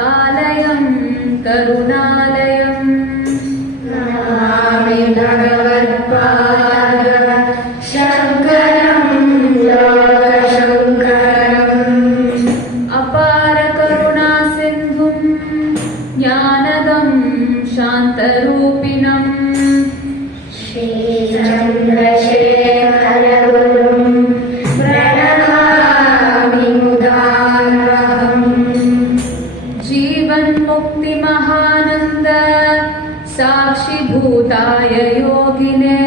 आलयं करुणालयं नमामि भगवत्पाद शङ्करं लोकशङ्करम्। अपार करुणा सिन्धुं ज्ञानदं शान्तरूपिणम् श्रीचन्द्रशेखरगुरुं प्रणमामि मुदान्वहम्। जीवन्मुक्तिमहानन्द साक्षिभूताय योगिने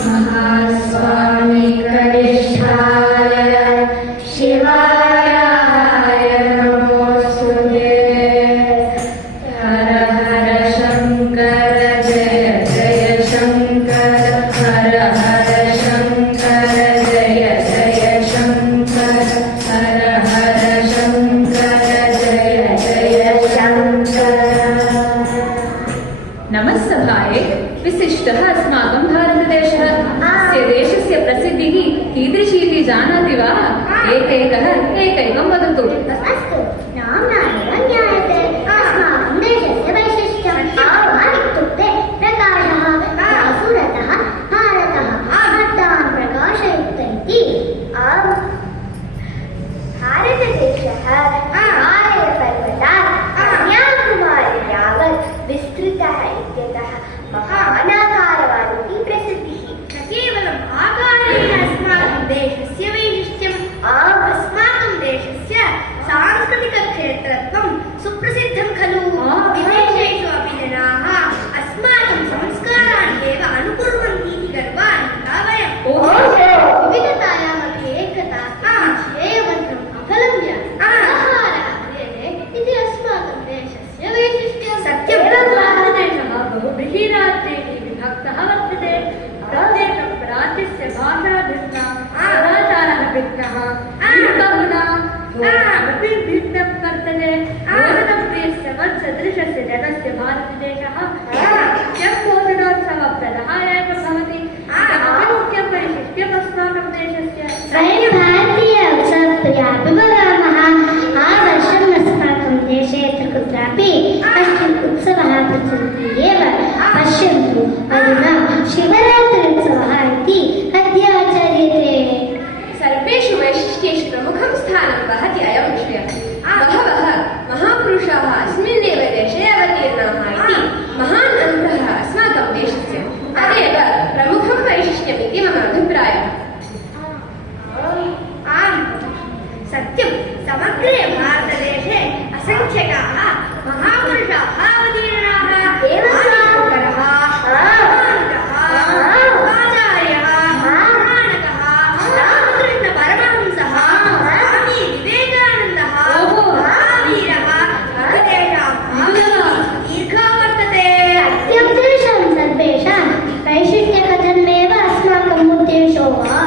महास्वामी कनिष्ठाय शिवाय नमोऽस्तुते। हर हर शङ्कर जय जय शङ्कर, हर हर शङ्कर जय जय शङ्कर, हर हर शङ्कर जय जय शङ्कर। नमस्सभाये विशिष्टः अस्माकं भारतदेशः। अस्य देशस्य प्रसिद्धिः कीदृशी जानाति वा? एकैकं वदतु। अस्तु, नाम्नानेव ज्ञायते। अस्माकं देशस्य वैशिष्ट्यम् आह्वान् इत्युक्ते प्रकाशः, वासुरतः भारतः भक्तान् प्रकाशयति इति। भारतदेशः हिमालयपर्वतात् कन्याकुमारी यावत् विस्तृतः इत्यतः महानाकारवान् इति प्रसिद्धिः। न केवलम् आकारेण अस्माकं देशस्य वैशिष्ट्यम्, अस्माकं देशस्य सांस्कृतिकक्षेत्रत्वं सुप्रसिद्धं खलु। विदेशेषु अपि जनाः अस्माकं संस्कारान् एव अनुकुर्वन्ति इति गर्वान्विताः वयम्। विविधतायामपि एकता ध्येयमन्त्रम् अवलम्ब्य आहारः क्रियते इति अस्माकं देशस्य वैशिष्ट्यम्। सत्यं, भारतदेशः बहुभिराज्यैः विभक्तः वर्तते। प्रत्येकराज्यस्य भाषा भिन्ना, सदाचारः भिन्नः, अपि भिन्नं वर्तते। भोजनप्रियस्य वत्सदृशस्य जनस्य भारतदेशः नित्यं भोजनोत्सवप्रदः एव भवति। इदमपि मुख्यं वैशिष्ट्यम् अस्माकं देशस्य। वयं भारतीय उत्सवप्रियापि भवामः। आवर्षम् अस्माकं देशे यत्र कुत्रापि कश्चित् उत्सवः प्रचलति एव। पश्यन्तु, अधुना शिवरात्र्युत्सवः इति अद्य आचर्यते। सर्वेषु वैशिष्ट्येषु प्रमुखं स्थानं वहति अयं विषयः। बहवः महापुरुषाः अस्मिन्नेव देशे अवतीर्णाः इति महान् अनुभवः अस्माकं देशस्य। तदेव प्रमुखं वैशिष्ट्यमिति मम अभिप्रायः। आम्, सत्यं, समग्रे भारतदेशे असङ्ख्यकाः महापुरुषाः अवतीर्णाः। आदिशङ्करः, रामानुजः, आचार्यः, महानानकः, रामकृष्णपरमहंसः, स्वामी विवेकानन्दः, महावीरः एतेषां भावः दीर्घा वर्तते। सत्यं, तेषां सर्वेषां वैशिष्ट्यकथनमेव अस्माकम् उद्देशो वा।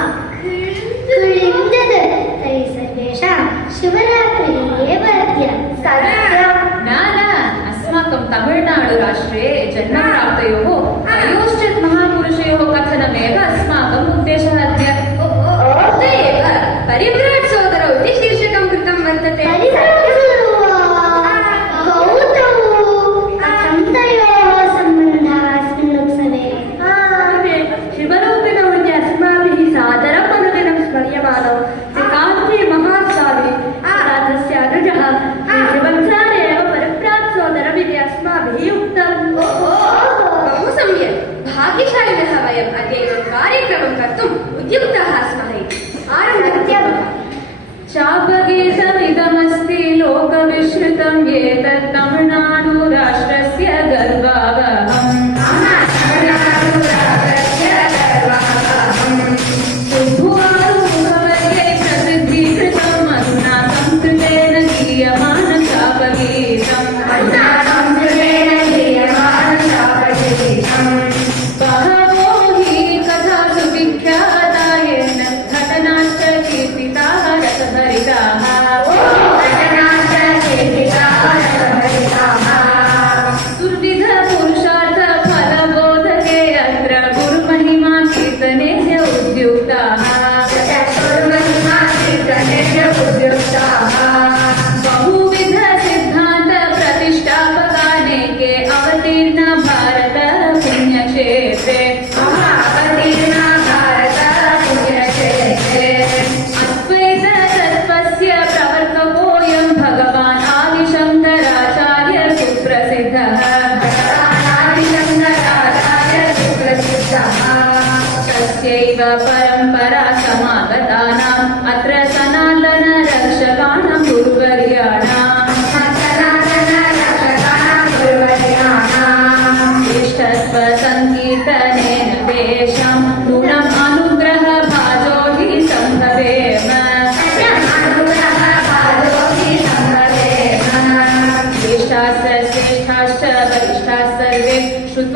तर्हि सर्वेषां शिवरात्रिः एव अद्य। न, अस्माकं तमिळुनाडुराष्ट्रे जन्मप्राप्तयोः त्रयोश्चित् महापुरुषयोः कथनमेव अस्माकम् उद्देशः अद्य। अत एव परिव्राट् सोदरौ इति शीर्षकं कृतं वर्तते। शिवरात्रिनवद्य अस्माभिः सादरम् अनुदिनं स्मर्यमाणौ श्रीकाञ्ची महास्वामी तस्य अनुजः श्रीशिवत्सार एव परिव्राट् सोदरम् इति अस्माभिः उक्तम्।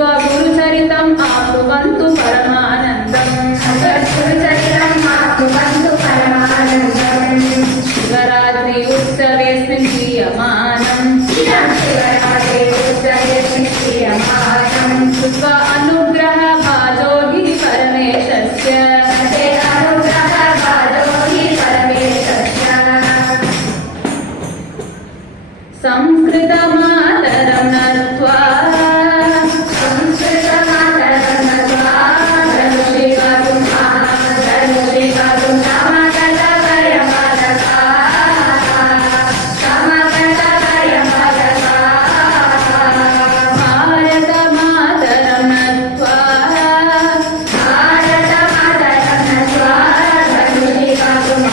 स्वगुरुचरितम् आप्नुवन्तु परमानन्दम् गुरुचरितम् आप्नुवन्तु परमानन्दम् शिवरात्रि उत्सवेऽस्मिन् क्रियमाणम् शिवरात्रि उत्सवेऽस्मिन् क्रियमाणम् स्व अनुग्रह भाजो हि परमेशस्य ते अनुग्रहभाजो हि परमेशस्य संस्कृतमातरं नत्वा संस्कृतमातरं नत्वा धनुषिगातुं समगतवयमदका भारतमातरं नत्वा भारतमातरं नत्वा धनुषिगातुं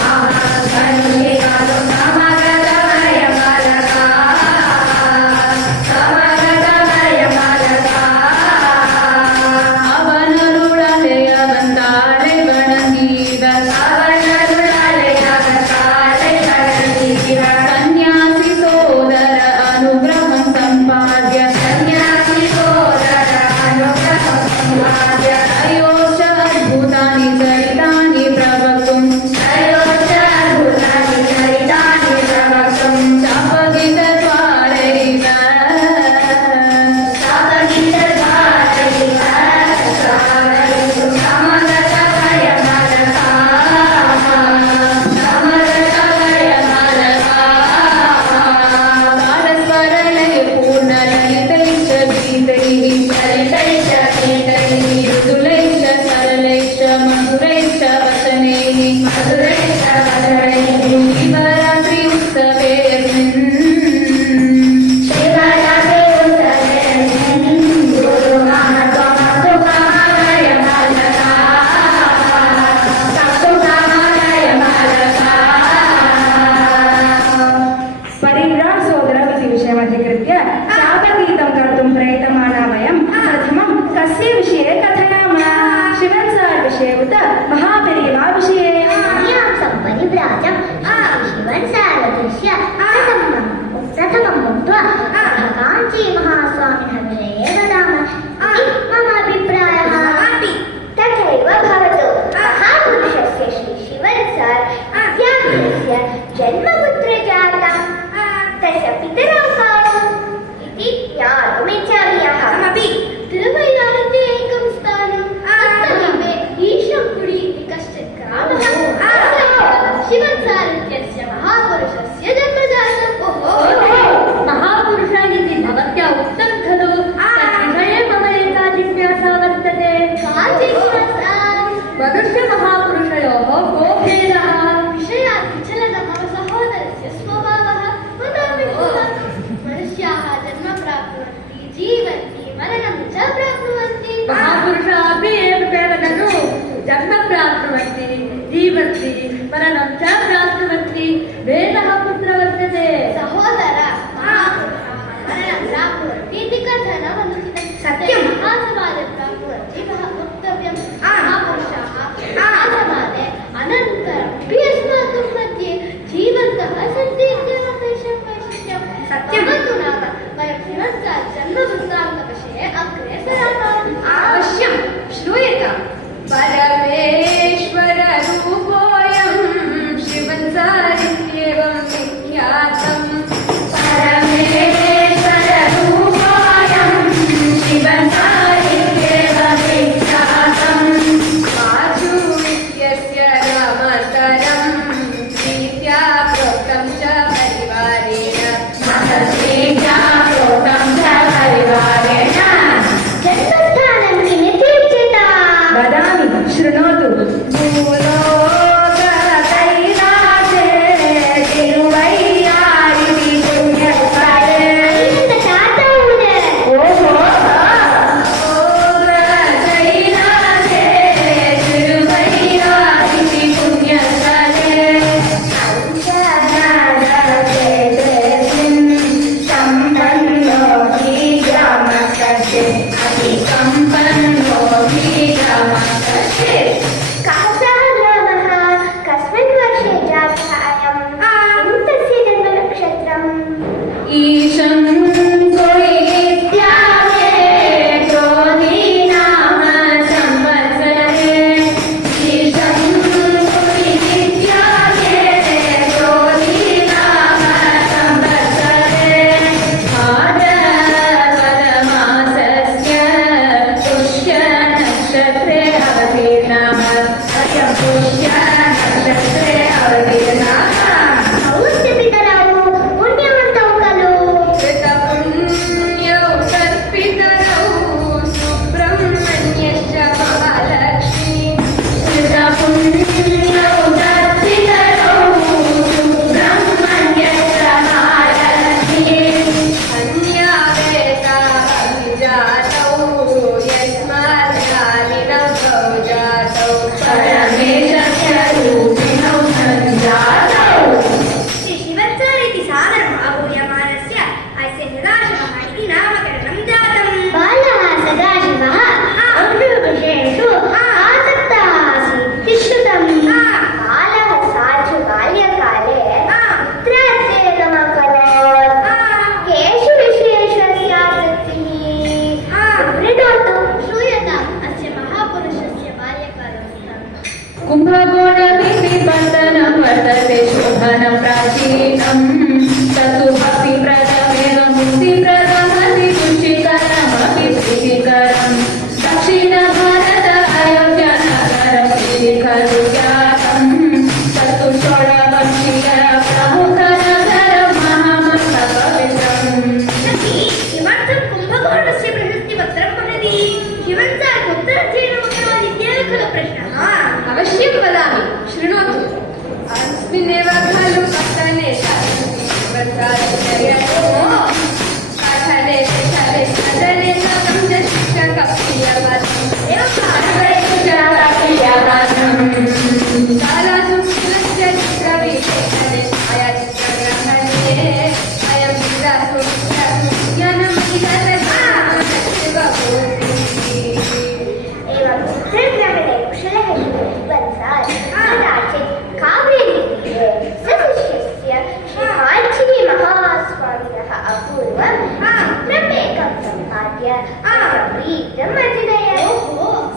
समगतवयमदका ಅವನರುಳಲೆಯ ಬಂದಾಳೆ ಬಣಗೀವ ಸನ್ಯಾಸಿ ಸೋದರ ಅನುಗ್ರಹಂ ಸಂಪಾದ್ಯ ತ್ರಯೋಶ ಅದ್ಭುತಾನಿ ಚರಿತಾನಿ ಪ್ರವಕ್ತುಂ ಶಾಪಗಿತದ್ವಾರೈವ तारस्वरलय पूर्णललितैश्च गीतैः मृदुलैश्च सरलैश्च मधुरैश्च वचनैः शिवरात्रि उत्सवेऽस्मिन् परिव्राट् विषयमधिकृत्य शापगीतं कर्तुं प्रयतमाना वयं प्रथमं कस्य विषये कथयामः? शिवन् सार् विषये उत महापेरिवा विषये? परिव्राजं शिवन्सारथस्य प्रथमं उक्त्वा काञ्ची महास्वामिनः विषये वदामः इति मम अभिप्रायः। तथैव भवतु। महापुरुषस्य श्री शिवन्सार् इत्याख्यस्य जन्मपुत्रे जातं तस्य पितरौ काः इति ज्ञातुमिच्छामि अहमपि। तिरुवैयारते एकं स्थानं तत्समीपे ईशपुरी इति कश्चित् ग्रामः शिवन्सार् इत्यस्य महापुरुषस्य जन्मजातम्। महापुरुषानिति भवत्या उक्तं खलु? तद्विषये मम एका जिज्ञासा वर्तते। मनुष्यमहापुरुषयोः को भेदः? विषयात् विचलनः सहोदरस्य स्वभावः। वदामि भवान्। मनुष्याः जन्म प्राप्नुवन्ति, जीवन्ति, मरणं च प्राप्नुवन्ति। महापुरुषाः अपि एवमेव ननु जन्म प्राप्नुवन्ति, जीवन्ति, मरणं च प्राप्नुवन्ति। भेदः कुत्र वर्तते? सहोदर, महापुरुषाः मरणं प्राप्नुवन्ति इति कथनमनुचितं। सत्यं। महासमाजे प्राप्नुवन्ति वक्तव्यं। महापुरुषाः महासमाजे अनन्तरमपि अस्माकं मध्ये जीवन्तः सन्ति इत्येव तेषां वैशिष्ट्यं। सत्यं तु नाम वयं शिवन्सार् जन्मवृत्तान्तविषये अग्रे सरामः। अवश्यं श्रूयतां। परमेश्वररूपोऽयं शिवन्सार् इत्येवं विख्यातम्। परमेश्वररूपोऽयं शिवन्सार् इत्येवं विख्यातम्। मातु इत्यस्य नामान्तरं प्रीत्या प्रोक्तं च परिवारेण। महर्षिणा प्रोक्तं च परिवारेण। जन्मस्थानं किमित्युच्यते? वदामि, शृणोतु। भूलोककैलासे तिरुवैयारिति पुण्यस्थले। ओहो, कैलासे तिरुवैयारिति पुण्यस्थले।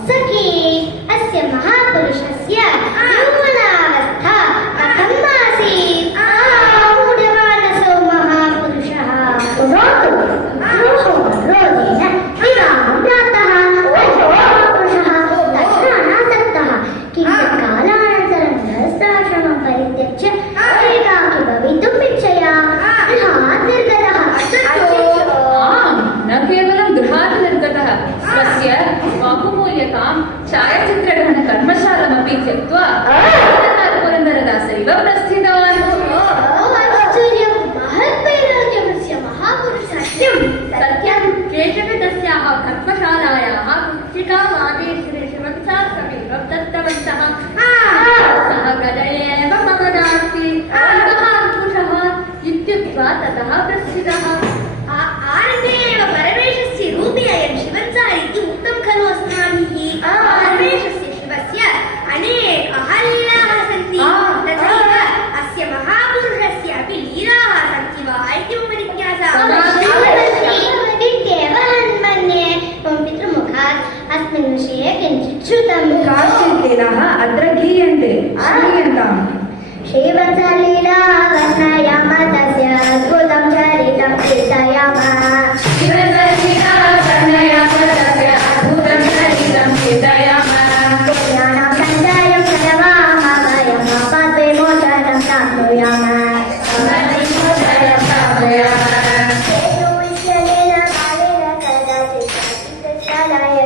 सखी अस्य महापुरुषस्य यौवनावस्था कथम् आसीत्? मूढवानसो महापुरुषः रोगेण विवाहं जातः। महापुरुषः तत्रानासक्तः। किञ्चित् कालानन्तरं गृहस्थाश्रमं परित्यज्य एकाकी भवितुम् इच्छया गृहात् निर्गतः। न केवलं गृहात् निर्गतः, स्वस्य बहुमूल्यकां छायाचित्रग्रहणकर्मशालामपि त्यक्त्वा पुरन्दरदासरिव प्रस्थितवान्। आश्चर्यं महद्वैराग्यमस्य महापुरुषस्य। सत्यं केशवे तस्याः कर्मशालायाः पुस्तिकामादि श्रीश्रीमत्साश्रमेव दत्तवन्तः। सः गदयेव मम नास्ति महापुरुषः इत्युक्त्वा ततः प्रस्थितः। आरम्भे एव परमेशस्य रूपे अयं शिवन्सार इति उक्तं खलु अस्माभिः। परमेशस्य शिवस्य अनेकाः लीलाः सन्ति, तथैव अस्य महापुरुषस्य अपि लीलाः सन्ति वा इति मम जिज्ञासा। इत्येव मन्ये। मम पितृमुखात् अस्मिन् विषये किञ्चित् श्रुतं। काश्चित् अत्र गीयन्ते, श्रूयन्ताम्। श्रीवत्सलीला वर्णयामः तस्य अद्भुतं चरितं कीर्तयामः। ज्ञानं सञ्चयं करवामः वयम् अपद्विमोचनं प्राप्नुयामः। सेतुविद्यलेन कालेन कदाचित् शालाय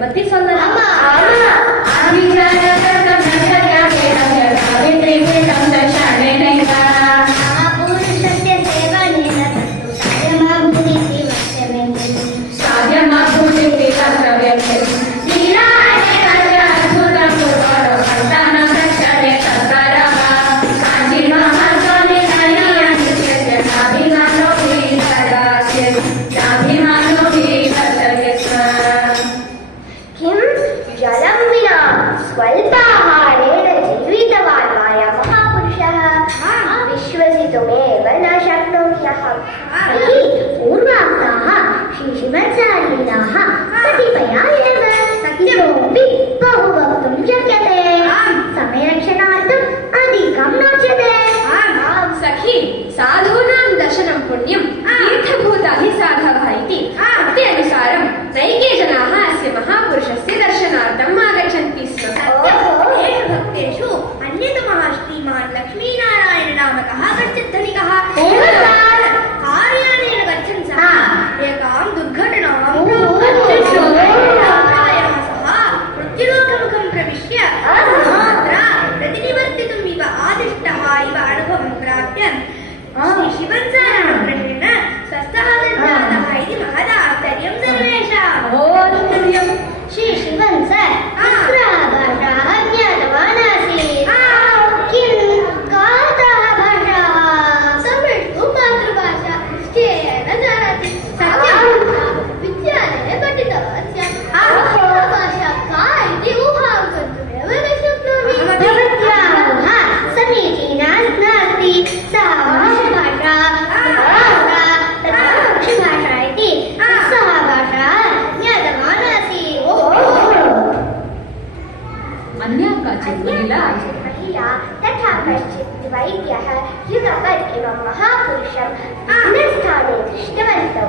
பத்தி சொல்லலாம். स्वल्पाहारेण जीवितवान् महापुरुषः विश्वसितुमेव न शक्नोम्यहम्। इति पूर्वाङ्गाः श्रीशिवचार्याः कतिपया एव सत्यमपि बहु वक्तुं शक्यते। समयरक्षणार्थम् अधिकं नोच्यते। सखी साधूनां दर्शनं पुण्यं तीर्थभूता हि साधवः इति उक्त्यनुसारं नैके जनाः अस्य महापुरुषस्य दर्शनार्थम् आगच्छन्ति स्म। तेषु भक्तेषु अन्यतमः श्रीमान् लक्ष्मीनारायण नामकः कश्चित् धनिकः कार्यानेन गच्छन् सः एकां दुर्घटनां सः मृत्युलोकमुखं प्रविश्य तत्र प्रतिनिवर्तितुम् इव आदिष्टः इव अनुभवं प्राप्य श्रीशिवञ्चारणेन स्वस्थः जातः इति महदाश्चर्यं सर्वेषाम्। आश्चर्यम्। श्रीशिवञ्च भाषाः ज्ञातवान् आसीत्। किं काताः भाषाः? तमिळु मातृभाषा निश्चयेन जानाति। सत्यं विद्यालये पठितवान् स्यात्। भाषा का इति ऊहां कर्तुमेव न शक्नोमि। भवत्याः समीचीना नास्ति। सा भाषा तथा पक्षिभाषा इति सः भाषा ज्ञातवान् आसीत्। अन्या काचित् महिला महिला तथा कश्चित् वैद्यः युगपत् एवं महापुरुषं भिन्नस्थाने दृष्टवन्तौ।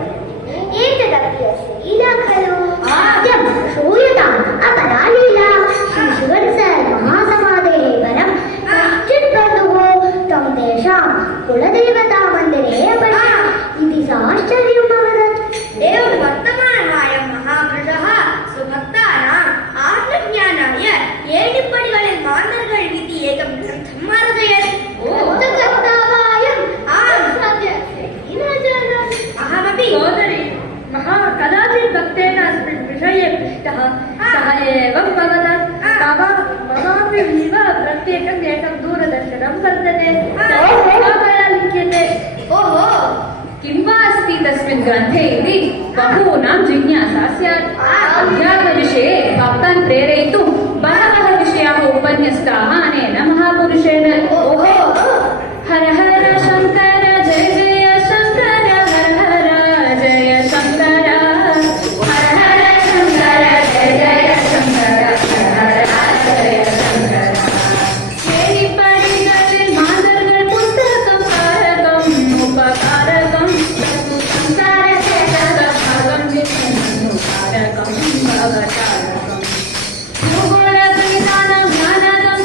एतदपि अस्य लीला खलु? सत्यं श्रूयताम् अपरा लीला। श्रीशिवञ्च महासमाधेः परं कश्चित् बन्धुः तं तेषां कुलदेवतामन्दिरे अपश्यत् इति साश्चर्यम् अवदत्। एवं वर्तमानः अयं महापुरुषः स्वभक्तानाम् आत्मज्ञानाय ஏடுபடிகளில் மாந்தர்கள் இति एकं ग्रन्थम् अरचयत्। अहमपि सोदरी कदाचित् भक्तेन अस्मिन् विषये पृष्टः सः एवं वदत् ममापि इव प्रत्येकम् एकं दूरदर्शनं वर्तते मया लिख्यते। ओहो किं वा अस्ति तस्मिन् ग्रन्थे इति बहूनां जिज्ञासा स्यात्। अध्यात्मविषये भक्तान् प्रेरयितुं बहवः विषयाः उपन्यस्ताः अनेन महापुरुषेण। हर हर शङ्कर जय जय शङ्कर हर हर जय शङ्कर हर हर शङ्कर जय जय शङ्कर हर हर जय शङ्कर केळिपडिगळिल् मान्दर्गळ् पुस्तकं कारकम् उपकारकं संसारस्य भागं विष्णुकारकं भवतारकम् भूगोलगणितानां ज्ञानानां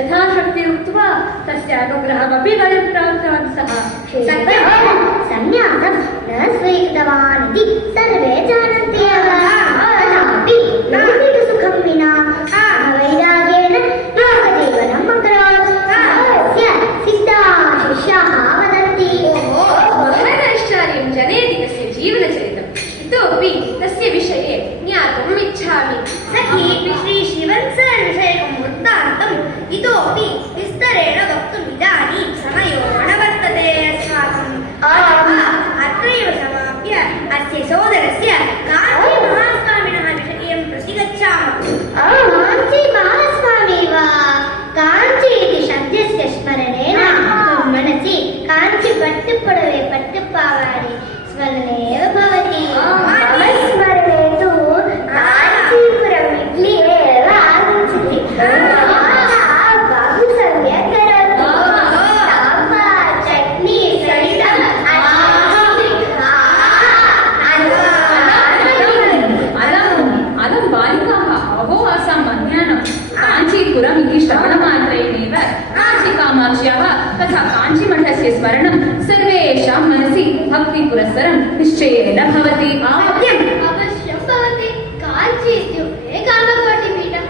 यथाशक्ति उक्त्वा तस्य अनुग्रहमपि वयं प्राप्तवन्तः। सन्न्यासं न स्वीकृतवान् इति सर्वे जानन्ति एव। तथापि किमपि सुखं विना वैराग्येन योगजीवनम् अकरोत्। तस्य सिद्धाः शिष्याः वदन्ति। महदाश्चर्यं जनयति तस्य जीवनचरितम्। इतोपि तस्य विषये ज्ञातुम् इच्छामि। सखी श्री शिवन्सर् विषयकं वृत्तान्तम् इतोपि विस्तरेण वक्तुम् इदानीं समयो न वर्तते अस्माकम्। अत्रैव समाप्य अस्य सोदरस्य काञ्ची महास्वामिनः विषयं प्रति गच्छामः। काञ्ची महास्वामी वा? काञ्ची इति शब्दस्य स्मरणेन मनसि काञ्ची पट्टुपडवे पट्टुपावाडि स्मरणे एव भवति। स्मरणे तु काञ्चीपुरम् इड्ली एव आगच्छति। बहु सम्यक् करोति। साम्बार् चट्नी सहितम् अलं बालिकाः अहो असामान्यानं काञ्चीपुरम् इति श्रवणमात्रेणेव काञ्चीकामाक्ष्याः तथा काञ्चीमठस्य स्मरणं सर्वेषां मनसि भक्तिपुरस्सरं निश्चयेन भवति। अवश्यं भवति। काञ्ची इत्युक्ते कामकोटिपीठम्।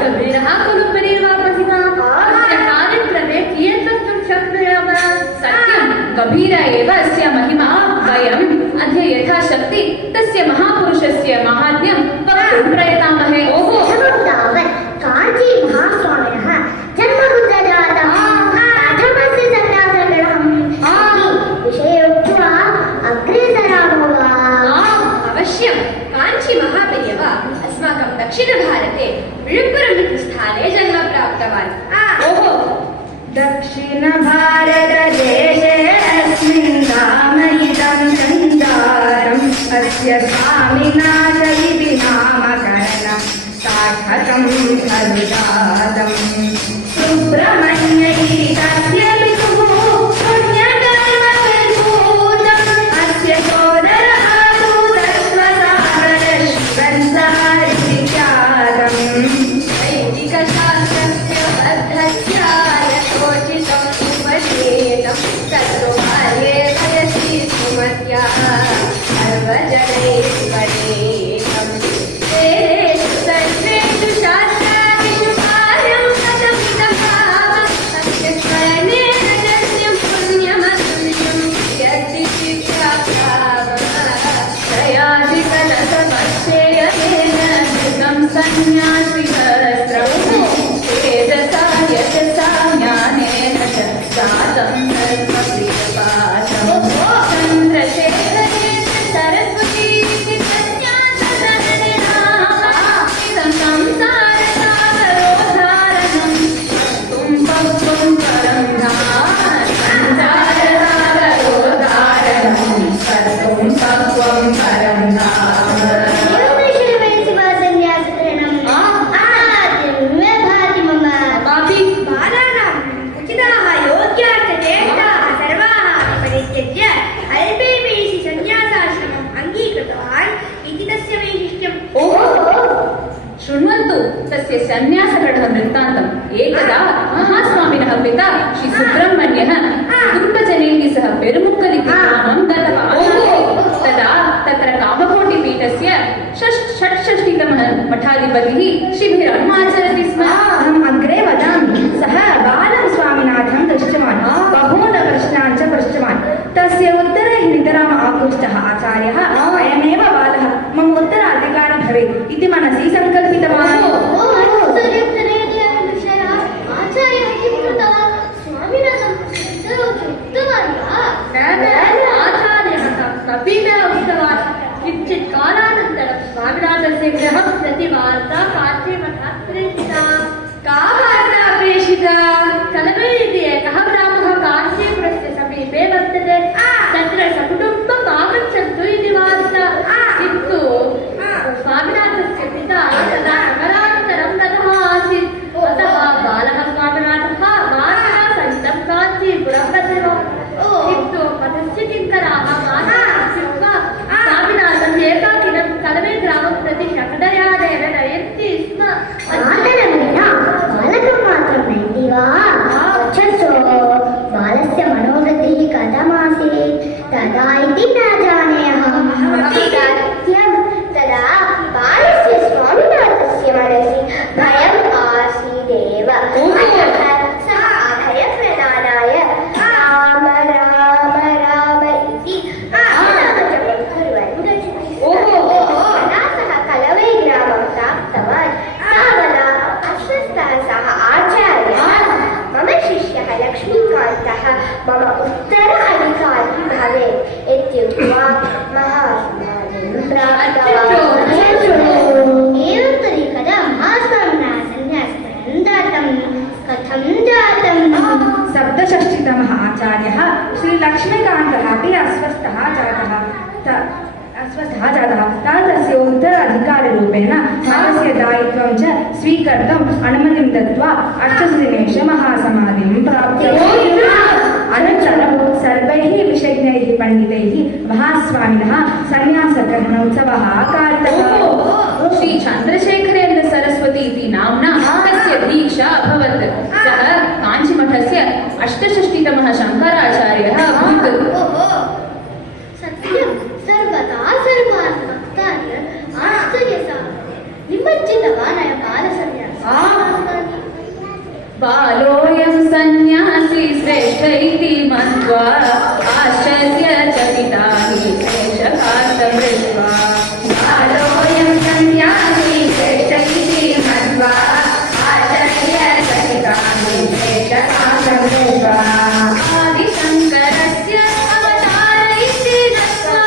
गभीरः खलु परिर्वापसिनः अस्य कार्यक्रमे कियत् वक्तुं शक्नुयामः? सत्यं गभीर एव अस्य महिमा। वयम् अद्य यथाशक्ति तस्य महापुरुषस्य माहात्म्यं वक्तुं प्रयतामहे। तावत् काञ्ची महास्वामिनः जन्म कुत्र जातम्? कथमस्य सन्न्यासग्रहम् विषये उक्त्वा अग्रे सरामो वा? अवश्यं। काञ्ची महापेयव अस्माकं दक्षिणभारते विळुपुरम् इति स्थाने जन्म प्राप्तवान्। दक्षिणभारतदेशे अस्मिन् रामहितं चन्दारम् अस्य स्वामिना इति नामकरणं सार्थकं खलु जातम्। सुब्रह्मण्य इति तस्य पितुः पुण्यकर्मविभूतम्। अस्य सोदरः तु तत्त्वसागर शिवन्सर् इति ख्यातम्। वैदिकशास्त्रस्य पद्धत्या यथोचितं उपदेशं ततो बाल्ये वयसि सुमत्याः सर्वजनैः पठेयम्। वेदेषु सर्वेषु शास्त्रादिषु कार्यं कथमिदं भाव तस्य स्मरणेन जन्यं पुण्यमतुल्यं यद्दिति प्राप्तावः। त्रयाधिकदशवर्षेयतेन धृतं सन्न्यासिसहस्रं तेजसा यशसा ज्ञानेन च जातं धर्मप्रियपाशम्। चन्द्रशेखरेण सरस्वतीति सन्न्यासधरणिनाम इदं संसारसागरोद्धारणं कर्तुं पक्वं परं धाम। संसारसागरोद्धारणं कर्तुं पक्वं परं धाम। बालानाम् उचिताः योग्याश्च ज्येष्ठाः सर्वाः परित्यज्य अल्पे वयसि सन्न्यासाश्रमम् अङ्गीकृतवान् इति तस्य वैशिष्ट्यम्। शृण्वन्तु तस्य सन्न्यासगढः वृत्तान्तम्। एकदा महास्वामिनः पिता श्री सुब्रह्मण्यः कुटुम्बजनैः सह पेरुमुक्कलिति ग्रामं गतवान्। तदा तत्र कामकोटिपीठस्य षट्षष्टितमः मठाधिपतिः शिबिरम् आचरति स्म। अहम् अग्रे वदामि। सः बालं स्वामिनाथं दृष्टवान्। बहून् प्रश्नान् च पृष्टवान्। तस्य उत्तरे नितराम् आकृष्टः आचार्यः अयमेव बालः मम उत्तराधिकारी भवेत् इति मनसि सङ्कल्पितवान्। आचार्यः किं कृतवान्? स्वामिनः उक्तवान् वा? आचार्यः कपि न उक्तवान्। किञ्चित् कालानन्तरं स्वामिनाथस्य गृहं प्रति वार्ता काञ्चीमठात् प्रेषिता। का वार्ता प्रेषिता? कलमे इति एकः ग्रामः काञ्चीपुरस्य समीपे वर्तते। तत्र सकुटुम्बम् आगच्छन्तु इति वार्ता। किन्तु स्वामिनाथस्य पिता तदा स्वामिनः श्रीलक्ष्मीकान्तः अपि अस्वस्थः जातः तस्य उत्तराधिकारिरूपेण धनस्य दायित्वं च स्वीकर्तुम् अनुमतिं दत्त्वा अष्टदिनेश महासमाधिं प्राप्तवान्। अनन्तरं सर्वैः विशेषज्ञैः पण्डितैः महास्वामिनः सन्न्यासग्रहणोत्सवः कारितः। श्री चन्द्रशेखरेन्द्र सरस्वती इति नाम्ना तस्य दीक्षा अभवत्। सः काञ्चीमठस्य 68तमः शङ्कराचार्यः अभूत्। सत्यं सर्वदा सर्वान् भक्तान् आश्चर्यसाधते निमज्जितवान् अयं बालसन्न्यासी। बालोऽयं सन्न्यासी श्रेष्ठ इति मत्वा आश्चर्यचकिता हि श्रेष्ठकार्तं दृष्ट्वा। बालोऽयं सन्न्यासी श्रेष्ठ इति मत्वा आश्चर्यचकिता हि श्रेष्ठकार्तं दृष्ट्वा। आदिशङ्करस्य अवतार इति दत्त्वा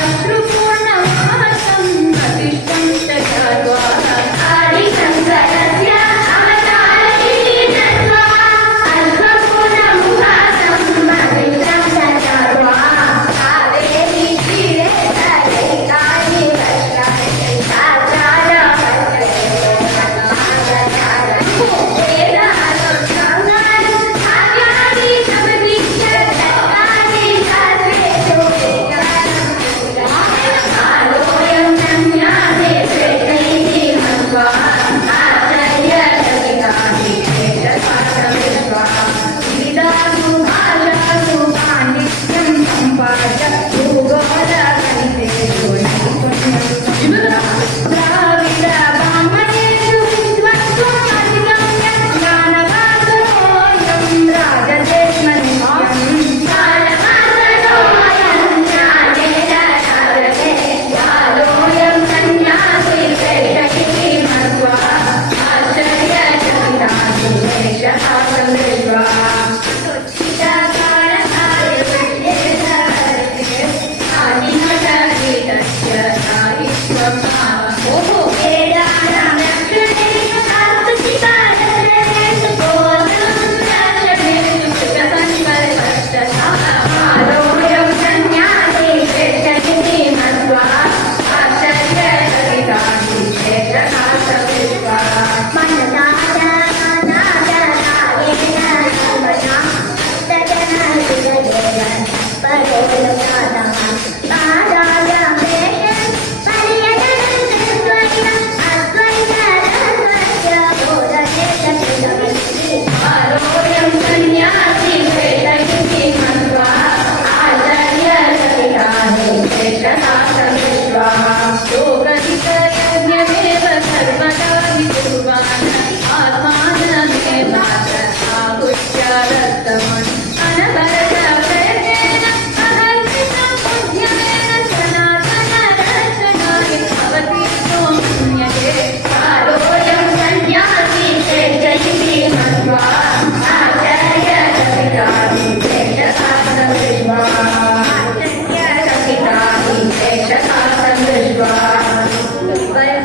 अश्रुपूर्णमासं प्रतिष्ठं च ज्ञात्वा। आदिशङ्करस्य अवतार इति दत्त्वा अश्वपूर्णमुखासं प्रतिष्ठं च ज्ञात्वा। कावेरी तीरे दयितानि कष्टानि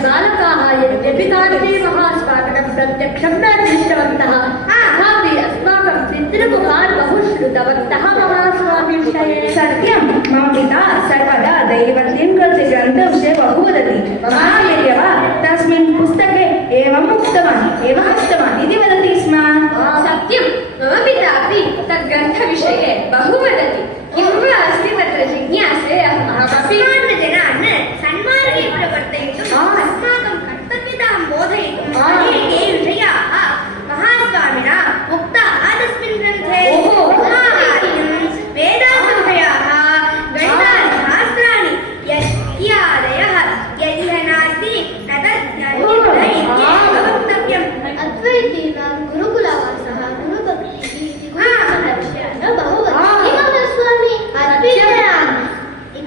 बालकाः यद्यपि तादृशे महास्वामिनं प्रत्यक्षं न दृष्टवन्तः तथापि अस्माकं पितृमुखात् बहु श्रुतवन्तः महास्वामिविषये। सत्यं मम पिता सर्वदा दैवतीं कृते ग्रन्थविषये बहु वदति। महावीर्यः तस्मिन् पुस्तके एवम् उक्तवान् इति वदति स्म। सत्यं मम पिता अपि तद्ग्रन्थविषये बहु वदति। किं वा अस्ति तत्र जिज्ञासे अहमपि जनान् सन्मार्गे प्रवर्तयितुम् अस्माकं कर्तव्यतां बोधयितुम् अनेके विषयाः महास्वामिना उक्ताः तस्मिन् ग्रन्थे। महावाक्यं वेदान्तविषयाः गणितानि शास्त्राणि इत्यादयः यदिह नास्ति न तद् इत्येव वक्तव्यम्। अद्वैतीनां गुरुकुलावासः गुरुभक्तिः इति गुरुचरणविषयाः बहु वदति। स्वामी अद्वैतयामि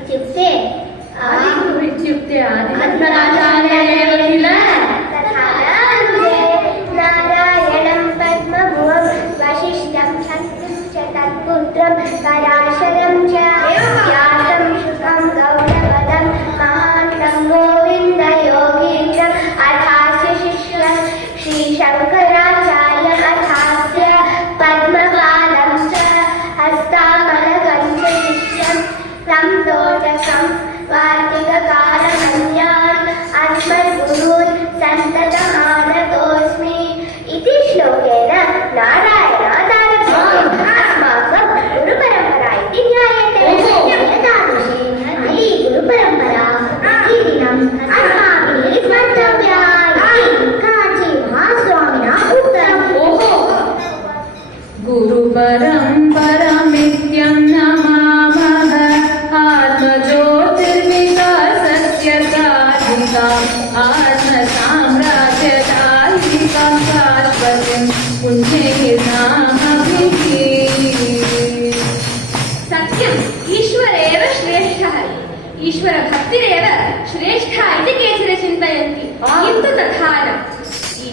ईश्वरभक्तिरेव श्रेष्ठा इति केचन चिन्तयन्ति किन्तु तथा न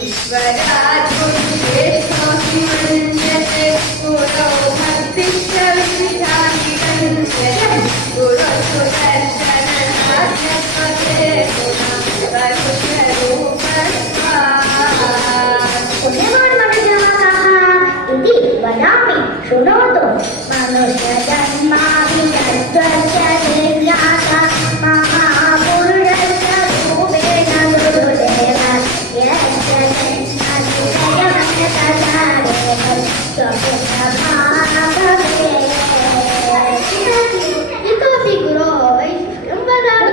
ईश्वराज्ञो श्रेष्ठोऽपि मन्यते गुरौ भक्तिश्च विशिष्टानि गण्यते गुरोस्तु दर्शनाद्यपते पुण्यवान् मनुजनाः इति वदामि शृणोतु मनुष्यजन्माभिषद्वस्य निर्याता महापुरुषस्य रूपेण गुरुदेव यस्य इतोपि गुरोः वैशिष्ट्यं वदामि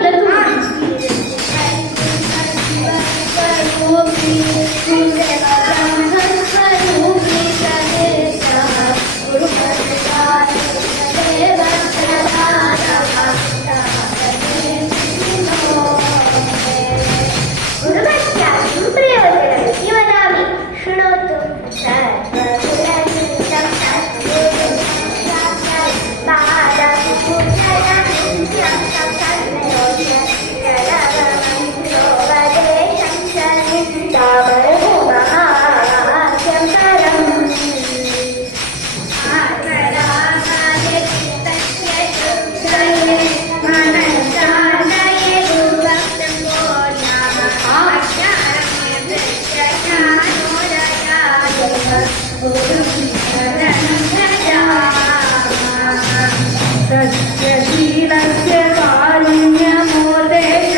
सत्यशीलस्य कारुण्यमोदेश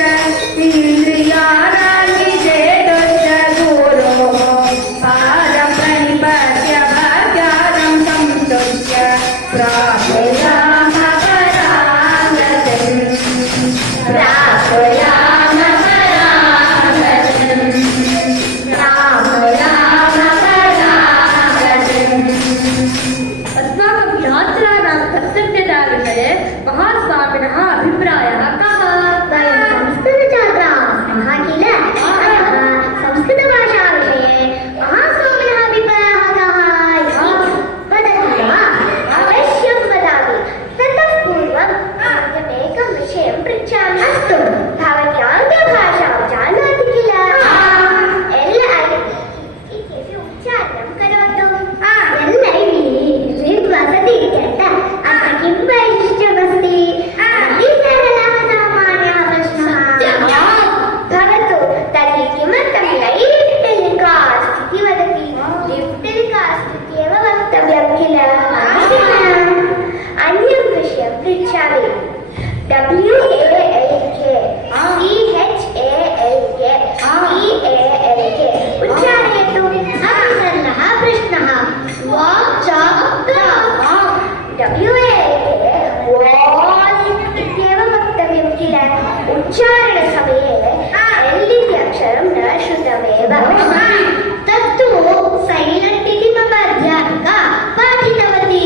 इन्द्रियारागिजेतस्य गुरोः पादप्रणिपत्य भाग्यादं संस्तुत्य प्रापयाम परागतिम् प्रापयाम परागतिम् प्रापयाम परागतिम् अस्माकं यात्राणां कर्तव्यता विषये महास्वामिनः अभिप्रायः कः? वयं संस्कृतछात्राः स्मः किल अतः संस्कृतभाषाविषये महास्वामिनः अभिप्रायः कः इति वदति वा? अवश्यं वदामि। ततः पूर्वम् एकं विषयं पृच्छामि। अस्तु, भवती आङ्ग्लभाषां जानाति किल? LIV इत्यस्य उच्चारणं करोतु। LIV वसति इत्यर्थः अत्र किं वैशिष्ट्यमस्ति? अति सरलः सामान्यः प्रश्नः। भवतु, तर्हि किमर्थं लिफ्ट् टेलिकास्ट् इति वदति? लिफ्ट् टेलिकास्ट् इत्येव वक्तव्यं किल? अन्यं विषयं पृच्छामि। WALK CHALK उच्चारयतु। अति सरलः प्रश्नः। वाक् चाक् WALK इत्येव वक्तव्यं किल? उच्चारणसमये L इति अक्षरं न श्रुतमेव। तत्तु सैलेण्ट् इति मम अध्यापिका पाठितवती।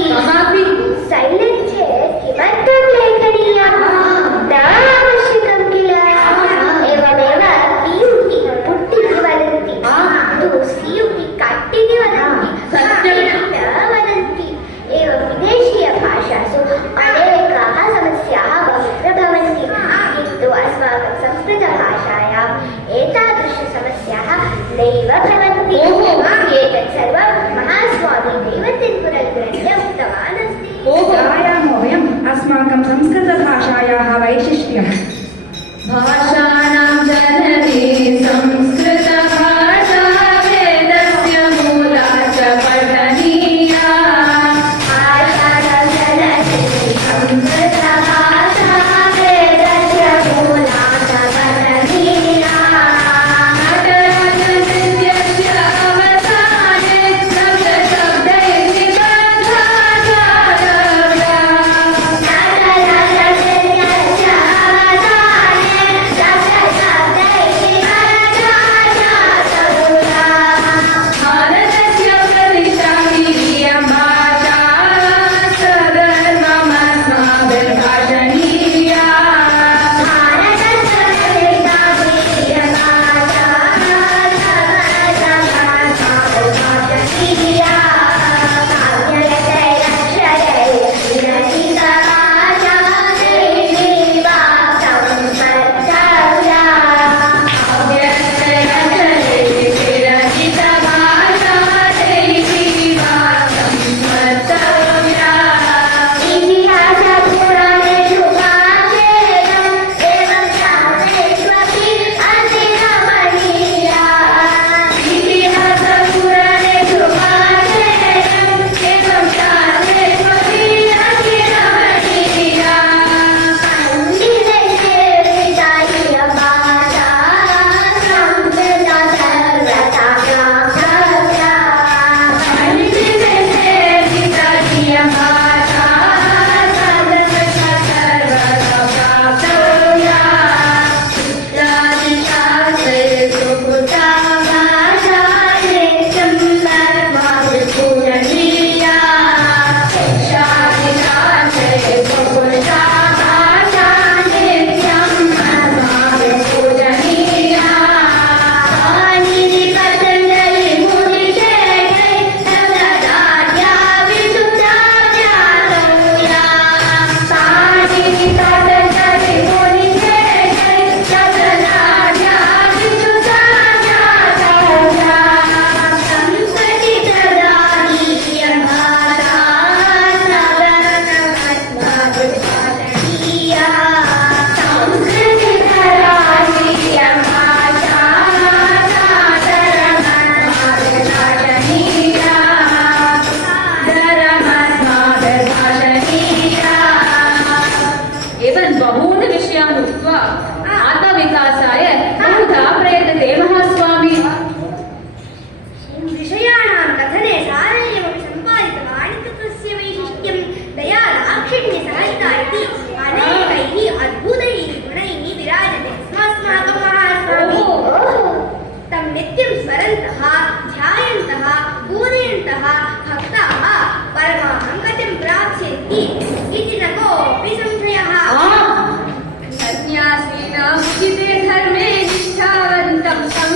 सैलेण्ट् चेत् किमर्थं लेखनीयं? न आवश्यकं किल? एवमेव PUT पुट् इति वदन्ति, तु CUT कट् इति वदन्ति, न वदन्ति। एवं विदेशीयभाषासु अनेकाः समस्याः बहुत्र भवन्ति, किन्तु अस्माकं संस्कृतभाषायाम् एतादृशसमस्याः नैव भवन्ति। एतत् सर्वं महास्वामी दैवतिन्पुरग्रन्थे उक्तवान् अस्ति। गायामो वयम् अस्माकं संस्कृतभाषायाः वैशिष्ट्यम्। भाषाणां जननी संस्कृतभाषा वेदस्य मूला च पठनीया नटराजनृत्यस्य अवसाने शब्दैः निबद्धा जातव्या। स्मरन्तः ध्यायन्तः पूजयन्तः भक्ताः परमां गतिं प्राप्स्यन्ति इति न कोऽपि संशयः। सन्न्यासीनां उचिते धर्मे निष्ठावन्तं तं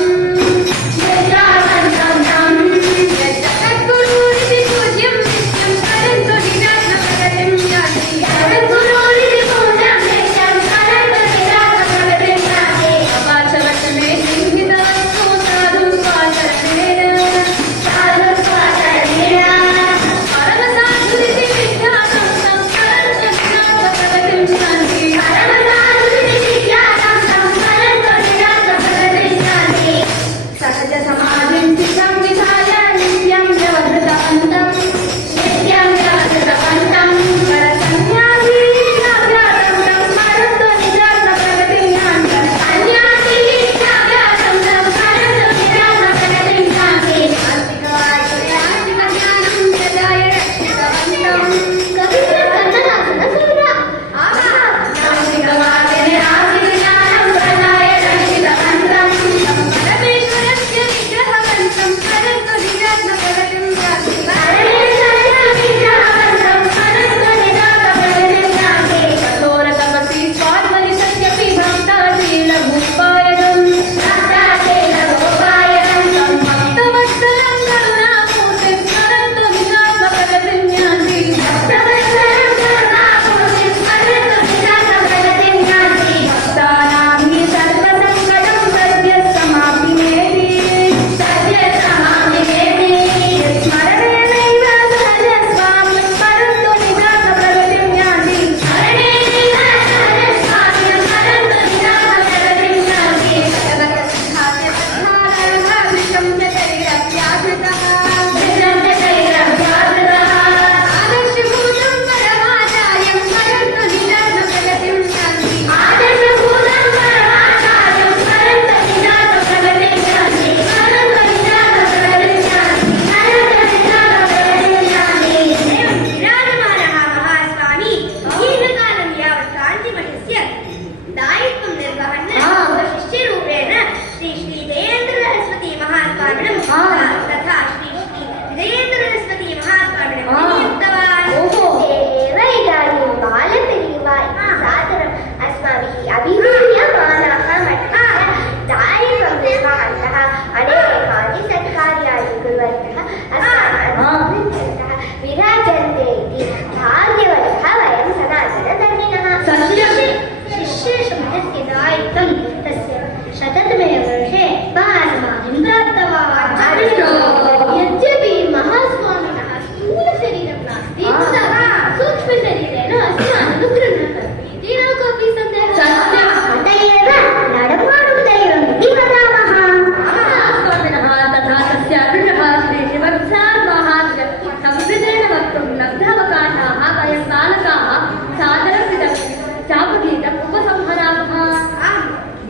यज्जगद्गुरुरिति पूज्यं नित्यं स्मरन्तो निरात्मप्रगतिं यान्ति। अवाचवचने सिंहितवस्तो साधुं स्वाचरणेन परमसाधुरिति विख्यातं तं स्मरन्तो निरात्मप्रगतिं यान्ति। सहज समाधिं स्थितं विधाय नित्यं व्यवहृतवन्तं परसन्न्यासी ज्ञातं तं स्मरन्तो निजात्मप्रगतिं यान्ति। आस्तिकज्ञानं जगाय रक्षितवन्तं परमेश्वरस्य विग्रहवन्तं स्मरन्तो निरात्मप्रगतिं यान्ति। कठोरतपसि स्वात्मनिसत्यपि भक्ताशीलभूपायनं भक्तवत्सलं करुणामूर्तिं स्मरन्तो निरात्मप्रगतिं यान्ति। भक्तानां हि सर्वसङ्कटं सद्यः समाप्तिमेति स्मरणेनैव सहज स्वामिं स्मरन्तो निजात्मप्रगतिं यान्ति। आदर्शभूतं परमाचार्यं स्मरन्तो निरात्मप्रगतिं यान्ति। विराजमानः महास्वामी दीर्घकालं यावत् कान्तिमठस्य दायित्वं निर्वहन् शिष्यरूपेण श्री जयेन्द्रसरस्वती महास्वामिनं तथा श्री विजयेन्द्रसरस्वती महास्वामिनं नियुक्तवान्। एव इदानीं बालतरीव इति सादरम् अस्माभिः अभिधीयमानाः मठस्य दायित्वं निर्वहन्तः अनेकानि सत्कार्याणि कुर्वन्तः अस्मान् विराजन्ते इति भाग्यवन्तः वयं सनातनधर्मिणः। शिष्येषु मठस्य दायित्वं तस्य 100तमे वर्षे महास्वामिं प्राप्तवान्। यद्यपि महास्वामिनः स्थूलशरीरं नास्ति तथा सूक्ष्मशरीरेण अस्मान् गृह्णन्ति इति न कोऽपि सन्देहः। अत एव नडपाडु दैवम् इति वदामः। महास्वामिनः तथा तस्य अग्रजः श्री शिवसार्माहार्य संस्कृतेन वक्तुं लब्धावकाशाः वयं बालकाः सादरं चापगीतम् उपसंहरामः।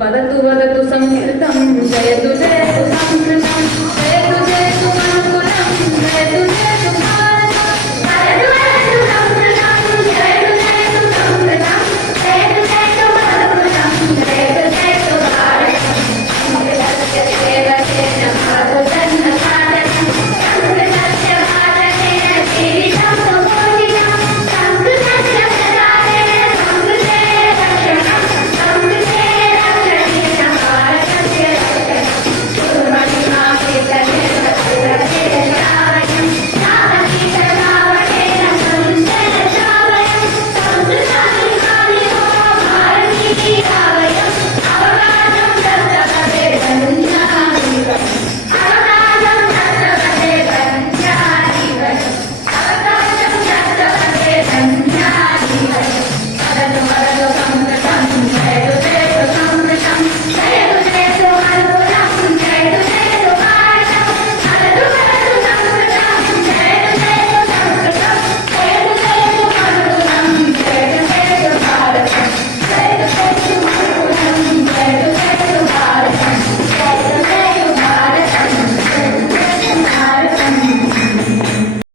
वदतु वदतु संस्कृतं जयतु जयतु